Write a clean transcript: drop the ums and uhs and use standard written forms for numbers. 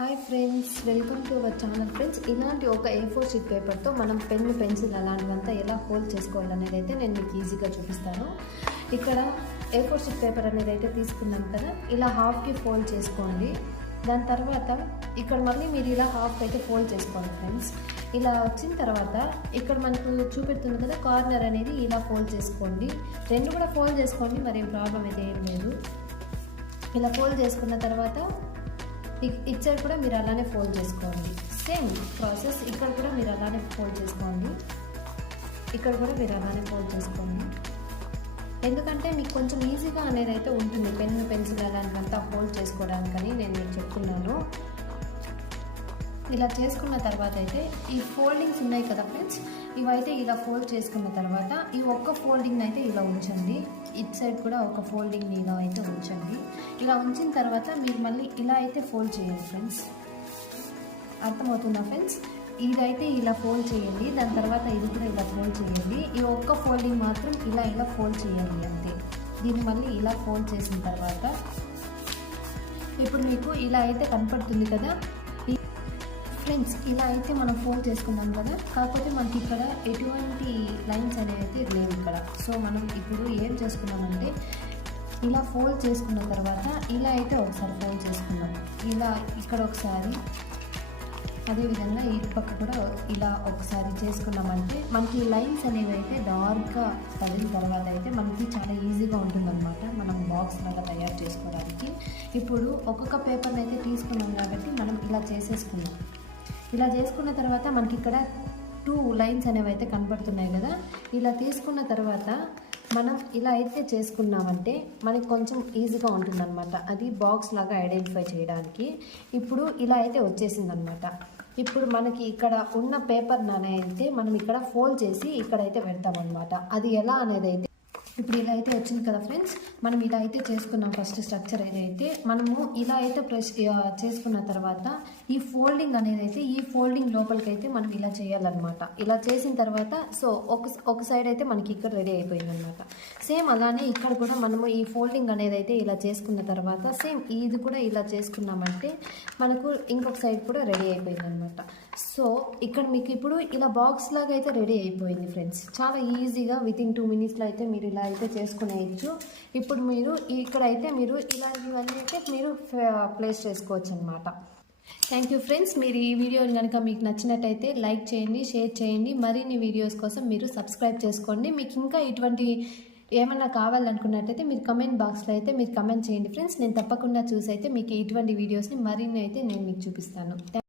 Hi friends, welcome to our channel friends. ఇలాంటి ఒక A4 sheet పేపర్తో మనం పెన్ను, పెన్సిల్ అలాంటివంతా ఎలా హోల్డ్ చేసుకోవాలనేది అయితే నేను మీకు ఈజీగా చూపిస్తాను. ఇక్కడ A4 షీట్ పేపర్ అనేది అయితే తీసుకున్నాం కదా, ఇలా హాఫ్కి ఫోల్డ్ చేసుకోండి. దాని తర్వాత ఇక్కడ మళ్ళీ మీరు ఇలా హాఫ్ అయితే ఫోల్డ్ చేసుకోండి ఫ్రెండ్స్. ఇలా వచ్చిన తర్వాత ఇక్కడ మనకు చూపెడుతుంది కదా కార్నర్ అనేది, ఇలా ఫోల్డ్ చేసుకోండి. రెండు కూడా ఫోల్డ్ చేసుకోండి, మరేం ప్రాబ్లం అయితే ఏం లేదు. ఇలా ఫోల్డ్ చేసుకున్న తర్వాత ఇటు సైడ్ కూడా మీరు అలానే ఫోల్డ్ చేసుకోండి. సేమ్ ప్రాసెస్ ఇక్కడ కూడా మీరు అలానే ఫోల్డ్ చేసుకోండి. ఇక్కడ కూడా మీరు అలానే ఫోల్డ్ చేసుకోండి. ఎందుకంటే మీకు కొంచెం ఈజీగా అనేది అయితే ఉంటుంది పెన్ను, పెన్సిల్ అలాంటివంతా హోల్డ్ చేసుకోవడానికని నేను మీకు చెప్తున్నాను. ఇలా చేసుకున్న తర్వాత అయితే ఈ ఫోల్డింగ్స్ ఉన్నాయి కదా ఫ్రెండ్స్, ఇవైతే ఇలా ఫోల్డ్ చేసుకున్న తర్వాత ఈ ఒక్క ఫోల్డింగ్ అయితే ఇలా ఉంచండి. ఇటు సైడ్ కూడా ఒక ఫోల్డింగ్ని ఇలా అయితే ఉంచండి. ఇలా ఉంచిన తర్వాత మీరు మళ్ళీ ఇలా అయితే ఫోల్డ్ చేయండి ఫ్రెండ్స్. అర్థమవుతుందా ఫ్రెండ్స్? ఇదైతే ఇలా ఫోల్డ్ చేయండి, దాని తర్వాత ఇది కూడా ఇలా ఫోల్డ్ చేయండి. ఈ ఒక్క ఫోల్డింగ్ మాత్రం ఇలా ఫోల్డ్ చేయండి అంతే. దీన్ని మళ్ళీ ఇలా ఫోల్డ్ చేసిన తర్వాత ఇప్పుడు మీకు ఇలా అయితే కనపడుతుంది కదా ఫ్రెండ్స్. ఇలా అయితే మనం ఫోల్డ్ చేసుకున్నాం కదా, కాకపోతే మనకి ఇక్కడ ఎటువంటి లైన్స్ అనేవి అయితే లేవు ఇక్కడ. సో మనం ఇప్పుడు ఏం చేసుకున్నామంటే ఇలా ఫోల్డ్ చేసుకున్న తర్వాత ఇలా అయితే ఒకసారి ఫోల్డ్ చేసుకున్నాం. ఇలా ఇక్కడ ఒకసారి, అదేవిధంగా ఈ పక్క కూడా ఇలా ఒకసారి చేసుకున్నామంటే మనకి లైన్స్ అనేవి అయితే డార్క్గా పడిన తర్వాత అయితే మనకి చాలా ఈజీగా ఉంటుందన్నమాట మనం బాక్స్ లాగా తయారు చేసుకోవడానికి. ఇప్పుడు ఒక్కొక్క పేపర్ని అయితే తీసుకున్నాం కాబట్టి మనం ఇలా చేసేసుకున్నాం. ఇలా చేసుకున్న తర్వాత మనకి ఇక్కడ 2 లైన్స్ అనేవి అయితే కనబడుతున్నాయి కదా. ఇలా తీసుకున్న తర్వాత మనం ఇలా అయితే చేసుకున్నామంటే మనకి కొంచెం ఈజీగా ఉంటుందన్నమాట, అది బాక్స్ లాగా ఐడెంటిఫై చేయడానికి. ఇప్పుడు ఇలా అయితే వచ్చేసిందనమాట. ఇప్పుడు మనకి ఇక్కడ ఉన్న పేపర్ అయితే మనం ఇక్కడ ఫోల్డ్ చేసి ఇక్కడైతే పెడతామన్నమాట. అది ఎలా అనేది అయితే ఇప్పుడు ఇలా అయితే వచ్చింది కదా ఫ్రెండ్స్. మనం ఇలా అయితే చేసుకున్నాం. ఫస్ట్ స్ట్రక్చర్ ఏదైతే మనము ఇలా అయితే ప్రెస్ చేసుకున్న తర్వాత ఈ ఫోల్డింగ్ అనేది అయితే ఈ ఫోల్డింగ్ లోపలికైతే మనం ఇలా చేయాలన్నమాట. ఇలా చేసిన తర్వాత సో ఒక సైడ్ అయితే మనకి ఇక్కడ రెడీ అయిపోయింది అనమాట. సేమ్ అలానే ఇక్కడ కూడా మనము ఈ ఫోల్డింగ్ అనేది అయితే ఇలా చేసుకున్న తర్వాత సేమ్ ఇది కూడా ఇలా చేసుకున్నామంటే మనకు ఇంకొక సైడ్ కూడా రెడీ అయిపోయింది అనమాట. సో ఇక్కడ మీకు ఇప్పుడు ఇలా బాక్స్ లాగా అయితే రెడీ అయిపోయింది ఫ్రెండ్స్. చాలా ఈజీగా వితిన్ 2 మినిట్స్లో అయితే మీరు ఇలా అయితే చేసుకునేయచ్చు. ఇప్పుడు మీరు ఇక్కడైతే మీరు ఇలాంటివన్నీ అయితే మీరు ప్లేస్ చేసుకోవచ్చు అనమాట. Thank you friends. మీరు ఈ వీడియో కనుక మీకు నచ్చినట్టయితే లైక్ చేయండి, షేర్ చేయండి. మరిన్ని వీడియోస్ కోసం మీరు సబ్స్క్రైబ్ చేసుకోండి. మీకు ఇంకా ఇటువంటి ఏమైనా కావాలనుకున్నట్టయితే మీరు కమెంట్ బాక్స్లో అయితే మీరు కమెంట్ చేయండి ఫ్రెండ్స్. నేను తప్పకుండా చూసి అయితే మీకు ఇటువంటి వీడియోస్ని మరిన్ని అయితే నేను మీకు చూపిస్తాను.